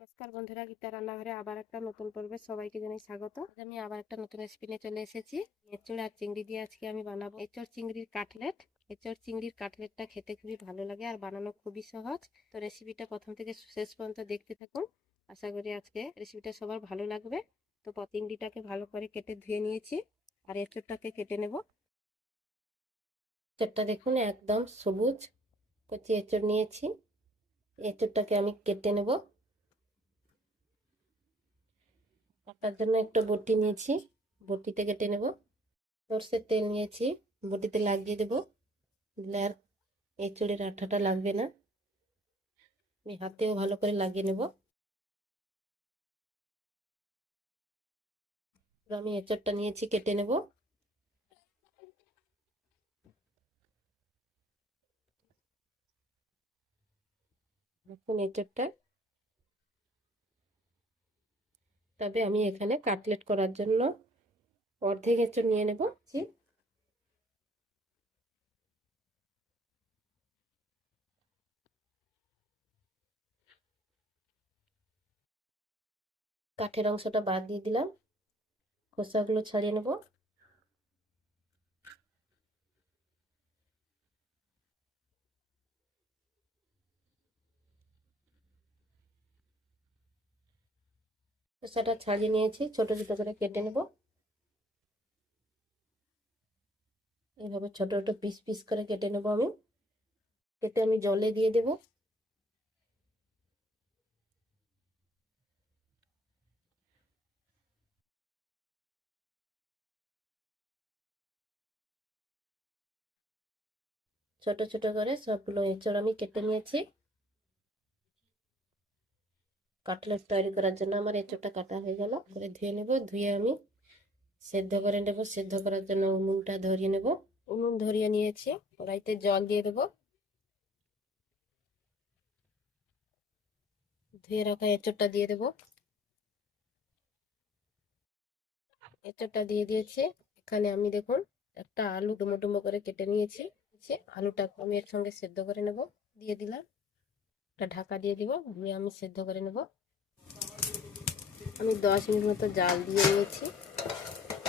নমস্কার বন্ধুরা, গীতা রান্নাঘরে আবার একটা নতুন পর্বে সবাইকে জানাই স্বাগত। আমি আবার একটা নতুন রেসিপি নিয়ে চলে এসেছি। এঁচড় আর চিংড়ি দিয়ে আজকে আমি বানাবো এঁচড় চিংড়ির কাটলেট। এঁচড় চিংড়ির কাটলেটটা খেতে খুবই ভালো লাগে আর বানানো খুবই সহজ। তো রেসিপিটা প্রথম থেকে শেষ পর্যন্ত দেখতে থাকুন। আশা করি আজকে রেসিপিটা সবার ভালো লাগবে। তো চিংড়িটাকে ভালো করে কেটে ধুয়ে নিয়েছি আর এঁচড়টাকে কেটে নেব। এঁচড়টা দেখুন একদম সবুজ কচি এঁচড় নিয়েছি। এঁচড়টাকে আমি কেটে নেব। কাটার জন্য একটা বটি নিয়েছি, বটিতে কেটে নেব। সর্ষের তেল নিয়েছি, বটিতে লাগিয়ে দেব। দিলে আর এঁচড়ের আঠাটা লাগবে না। আমি হাতেও ভালো করে লাগিয়ে নেব। আমি এঁচড়টা নিয়েছি, কেটে নেব। এখন এঁচড়টা, তবে আমি এখানে কাটলেট করার জন্য অর্ধেক এঁচড় নিয়ে নেব। কাঠের অংশটা বাদ দিয়ে দিলাম, খোসাগুলো ছাড়িয়ে নেব। খোসাটা ছাড়িয়ে নিয়েছি, ছোট ছোট করে কেটে নেব। এইভাবে ছোট ছোট পিস পিস করে কেটে নেব। আমি কেটে আমি জলে দিয়ে দেব। ছোট ছোট করে সবগুলো এঁচড় আমি কেটে নিয়েছি। কাটলেট তৈরি করার জন্য আমার এঁচড়টা কাটা হয়ে গেল। করে ধুয়ে নেব। ধুয়ে আমি সেদ্ধ করে নেব। সেদ্ধ করার জন্য উনুনটা ধরিয়ে নেব। উনুন ধরিয়ে নিয়েছি, কড়াইতে জল দিয়ে দেব। ধুয়ে রাখা এঁচড়টা দিয়ে দেব। এঁচড়টা দিয়ে দিয়েছি। এখানে আমি দেখুন একটা আলু ডুমো ডুমো করে কেটে নিয়েছি। আলুটা আমি এর সঙ্গে সেদ্ধ করে নেব। দিয়ে দিলাম, একটা ঢাকা দিয়ে দিব। দিয়ে আমি সেদ্ধ করে নেব। আমি 10 মিনিট মতো জাল দিয়ে নিয়েছি।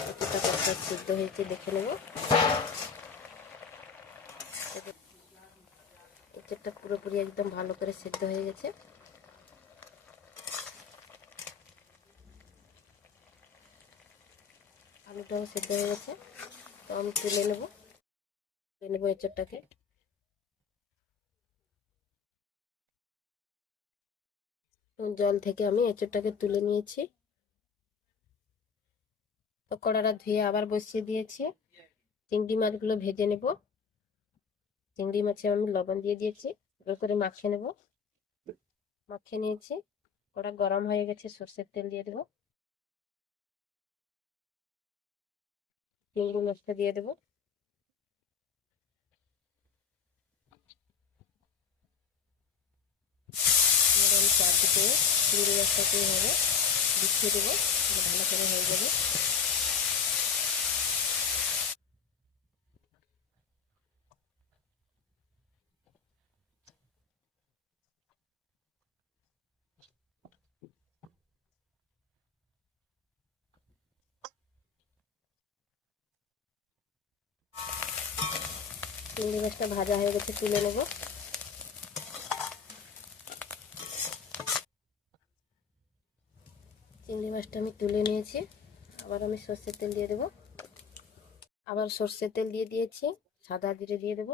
এঁচড়টা কতটা সেদ্ধ হয়েছে দেখে নেব। এঁচড়টা পুরোপুরি একদম ভালো করে সেদ্ধ হয়ে গেছে। আলুটাও সেদ্ধ হয়ে গেছে। তো আমি তুলে নেব এঁচড়টাকে। জল থেকে আমি এঁচড়টাকে তুলে নিয়েছি। তো কড়াটা ধুয়ে আবার বসিয়ে দিয়েছি। চিংড়ি মাছগুলো ভেজে নেব। চিংড়ি মাছে আমি লবণ দিয়ে দিয়েছি, ভালো করে মাখিয়ে নেব। মাখিয়ে নিয়েছি। কড়া গরম হয়ে গেছে, সর্ষের তেল দিয়ে দেবো। চিংড়ি মাছটা দিয়ে দেবো। আমি চারদিকে চিংড়ি মাছটাকে এইভাবে বিছিয়ে দেবো, ভালো করে হয়ে যাবে। চিংড়ি মাছটা ভাজা হয়ে গেছে, তুলে নেব। চিংড়ি মাছটা আমি তুলে নিয়েছি। আবার আমি সর্ষের তেল দিয়ে দেবো। আবার সর্ষের তেল দিয়ে দিয়েছি, সাদা জিরে দিয়ে দেবো।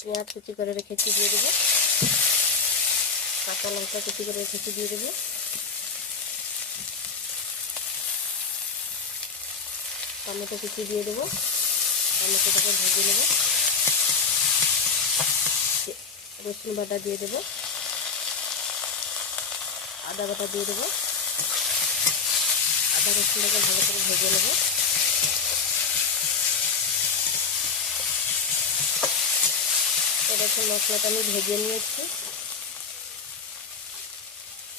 পেঁয়াজ কুচি করে রেখেছি দিয়ে দেবো। কাঁচা লঙ্কা কুচি করে রেখেছি দিয়ে দেবো। টমেটো কুচি দিয়ে দেবো। টমেটোটাকে ভেজে নেব। রসুন বাটা দিয়ে দেবো। আদা বাটা দিয়ে দেবো। আদা রসুনটাকে ভালো করে ভেজে নেব। দেখুন মশলাটা আমি ভেজে নিয়েছি।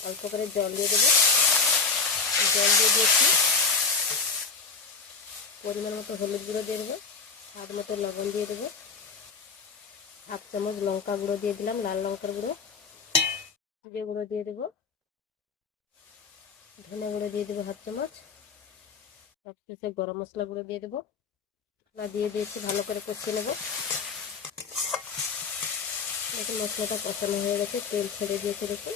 অল্প করে জল দিয়ে দেবো। জল দিয়ে দিয়েছি। পরিমাণ মতো হলুদ গুঁড়ো দিয়ে দেবো। স্বাদ মতো লবণ দিয়ে দেবো। 1 চামচ লঙ্কা গুঁড়ো দিয়ে দিলাম, লাল লঙ্কার গুঁড়ো। জিরে গুঁড়ো দিয়ে দেবো। ধনে গুঁড়ো দিয়ে দেবো 1/2 চামচ, সবশেষে গরম মশলা গুঁড়ো দিয়ে দেবো। মশলা দিয়ে দিয়েছি, ভালো করে কষিয়ে নেব। দেখুন মশলাটা কষানো হয়ে গেছে, তেল ছেড়ে দিয়েছে। দেখুন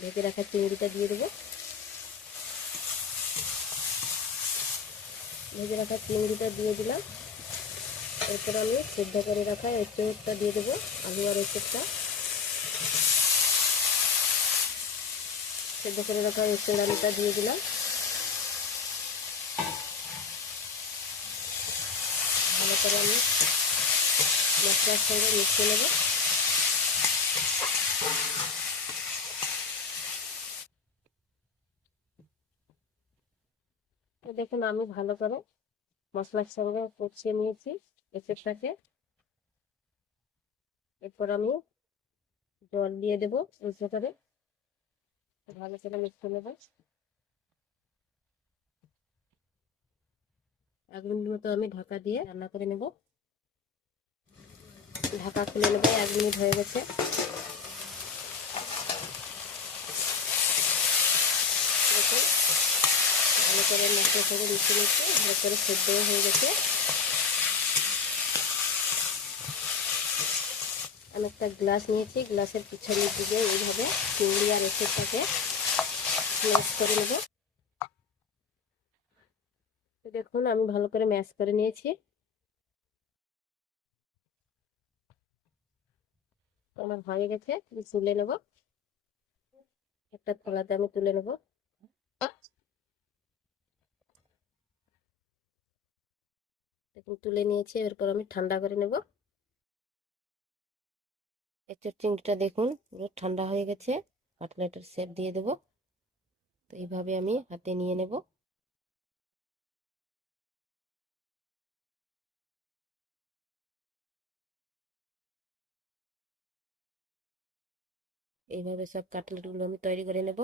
ভেজে রাখা চিংড়িটা দিয়ে দেবো। ভেজে রাখা চিংড়িটা দিয়ে দিলাম। এরপর আমি সেদ্ধ করে রাখা এঁচোড়টা দিয়ে দেবো, আলু আর এঁচোড়টা। সেদ্ধ করে রাখা এঁচোড় আলুটা দিয়ে দিলাম। ভালো করে আমি মশলার সঙ্গে মিশিয়ে নেব। তো দেখুন আমি ভালো করে মশলার সঙ্গে কষিয়ে নিয়েছি এঁচোড়টাকে। এরপর আমি জল দিয়ে দেবো অল্প করে, ভালো করে মিশিয়ে নেব। 1 মিনিট মতো আমি ঢাকা দিয়ে রান্না করে নেব। ঢাকা খুলে নেব, 1 মিনিট হয়ে গেছে। দেখুন ভালো করে মশলার সঙ্গে মিশিয়ে নিচ্ছি, ভালো করে সেদ্ধ হয়ে গেছে। আমি একটা গ্লাস নিয়েছি, গ্লাসের পিছনের দিকে এইভাবে চিংড়ি আর এঁচোড়টাকে ম্যাশ করে নেব। তো দেখুন আমি ভালো করে ম্যাশ করে নিয়েছি। আমার হয়ে গেছে, তুলে নেব। একটা থালাতে আমি তুলে নেব। দেখুন তুলে নিয়েছি, এরপর আমি ঠান্ডা করে নেব। এঁচোড় চিংড়িটা দেখুন পুরো ঠান্ডা হয়ে গেছে। কাটলেটের শেপ দিয়ে দেবো। তো এইভাবে আমি হাতে নিয়ে নেব। এইভাবে সব কাটলেটগুলো আমি তৈরি করে নেব।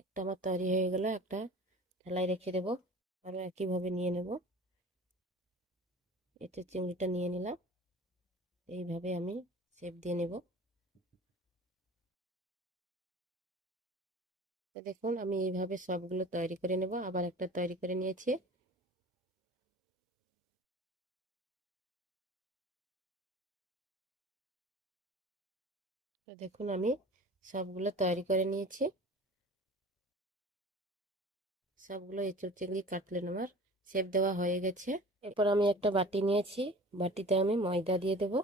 একটা আমার তৈরি হয়ে গেল, একটা থালায় রেখে দেবো। আরও একইভাবে নিয়ে নেব। এঁচোড় চিংড়িটা নিয়ে নিলাম। এইভাবে আমি শেপ দিয়ে নেব। তো দেখুন আমি এইভাবে সবগুলো তৈরি করে নেব। আবার একটা তৈরি করে নিয়েছি। তো দেখুন আমি সবগুলো তৈরি করে নিয়েছি। সবগুলো এঁচোড় চিংড়ি কাটলেট আমার শেপ দেওয়া হয়ে গেছে। এরপর আমি একটা বাটি নিয়েছি, বাটিতে আমি ময়দা দিয়ে দেব।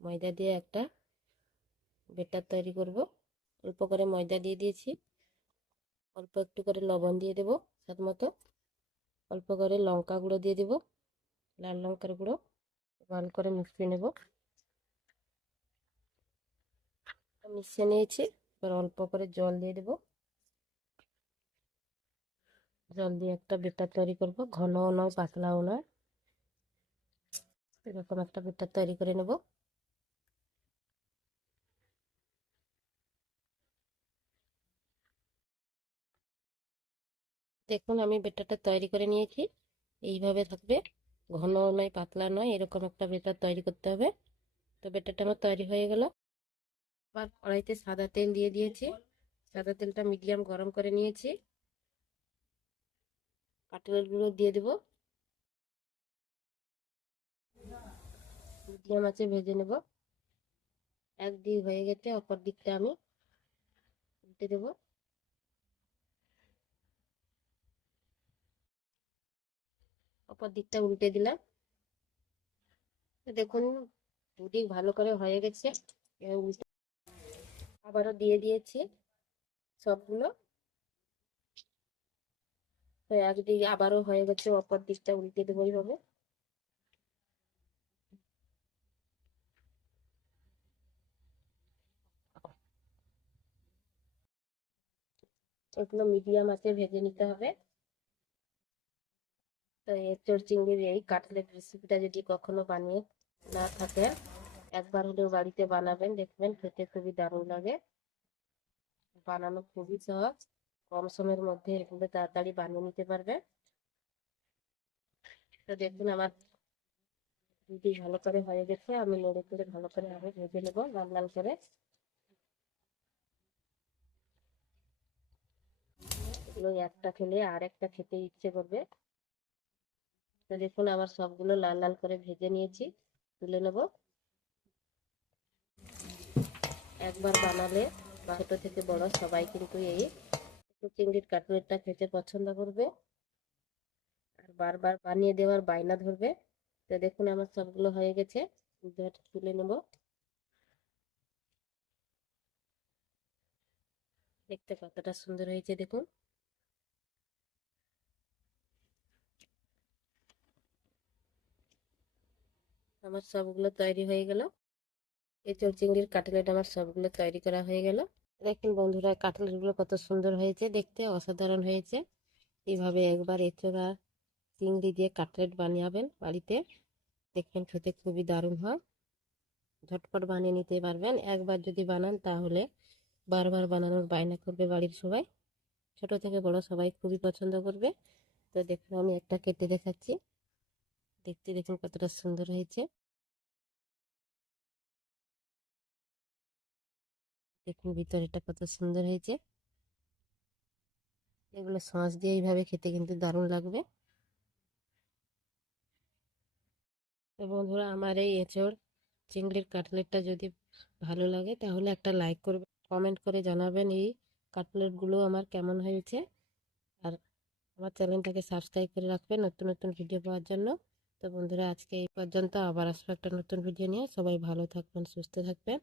ময়দা দিয়ে একটা বেটার তৈরি করব। অল্প করে ময়দা দিয়ে দিয়েছি, অল্প একটু করে লবণ দিয়ে দেব স্বাদ মতো, অল্প করে লঙ্কা গুঁড়ো দিয়ে দেব, লাল লঙ্কার গুঁড়ো। ভালো করে মিশিয়ে নেব। মিশিয়ে নিয়েছি, এবার অল্প করে জল দিয়ে দেব। জল দিয়ে একটা বেটার তৈরি করব, ঘনও নয় পাতলাও নয়, এরকম একটা বেটার তৈরি করে নেব। দেখুন আমি বেটারটা তৈরি করে নিয়েছি। এইভাবে থাকবে, ঘনও নয় পাতলা নয়, এরকম একটা বেটার তৈরি করতে হবে। তো বেটারটা আমার তৈরি হয়ে গেল। আবার কড়াইতে সাদা তেল দিয়ে দিয়েছি। সাদা তেলটা মিডিয়াম গরম করে নিয়েছি। কাঁঠালগুলো দিয়ে দেবো, মিডিয়াম আঁচে ভেজে নেব। এক দিক হয়ে গেছে, অপর দিকটা আমি উল্টে দেবো। অপর দিকটা উল্টে দিলাম। দেখুন দুদিক ভালো করে হয়ে গেছে। এবার আবারও দিয়ে দিয়েছি সবগুলো। তো একদিক আবারও হয়ে গেছে, অপর দিকটা উল্টে দেবো এইভাবে। এগুলো মিডিয়াম আঁচে ভেজে নিতে হবে। তো এঁচোড় চিংড়ির এই কাটলেট রেসিপিটা যদি কখনো বানিয়ে না থাকেন, একবার হলেও বাড়িতে বানাবেন, দেখবেন খেতে খুবই দারুণ লাগে। বানানো খুবই সহজ, কম সময়ের মধ্যে এগুলো তাড়াতাড়ি বানিয়ে নিতে পারবে। তো দেখুন আমার দুটি ভালো করে হয়ে গেছে, আমি নেড়ে চেড়ে ভালো করে আগে ভেজে নেবো লাল লাল করে। একটা খেলে আর একটা খেতে ইচ্ছে করবে। তো দেখুন আমার সবগুলো লাল লাল করে ভেজে নিয়েছি, তুলে নেব। একবার বানালে ছোট থেকে বড় সবাই কিন্তু এই চিংড়ির কাটলেটটা খেতে পছন্দ করবে আর বারবার বানিয়ে দেওয়ার বায়না ধরবে। তো দেখুন আমার সবগুলো হয়ে গেছে, তুলে নেব। দেখতে কতটা সুন্দর হয়েছে দেখুন। আমার সবগুলো তৈরি হয়ে গেল। এঁচোড় চিংড়ির কাটলেট আমার সবগুলো তৈরি করা হয়ে গেল। দেখুন বন্ধুরা কাটলেটগুলো কত সুন্দর হয়েছে, দেখতে অসাধারণ হয়েছে। এইভাবে একবার এঁচোড় আর চিংড়ি দিয়ে কাটলেট বানাবেন বাড়িতে, দেখবেন খেতে খুবই দারুণ হয়। ঝটপট বানিয়ে নিতে পারবেন। একবার যদি বানান তাহলে বারবার বানানোর বায়না করবে বাড়ির সবাই। ছোট থেকে বড় সবাই খুবই পছন্দ করবে। তো দেখুন আমি একটা কেটে দেখাচ্ছি, দেখতে দেখুন কতটা সুন্দর হয়েছে। দেখুন ভিতরেটা কত সুন্দর হয়েছে। এগুলো সস দিয়ে এইভাবে খেতে কিন্তু দারুণ লাগবে। তো বন্ধুরা আমার এই এঁচোড় চিংড়ির কাটলেটটা যদি ভালো লাগে তাহলে একটা লাইক করবে, কমেন্ট করে জানাবেন এই কাটলেটগুলো আমার কেমন হয়েছে। আর আমার চ্যানেলটাকে সাবস্ক্রাইব করে রাখবেন নতুন নতুন ভিডিও পাওয়ার জন্য। তো বন্ধুরা আজকে এই পর্যন্ত, আবার আসবো একটা নতুন ভিডিও নিয়ে। সবাই ভালো থাকবেন, সুস্থ থাকবেন।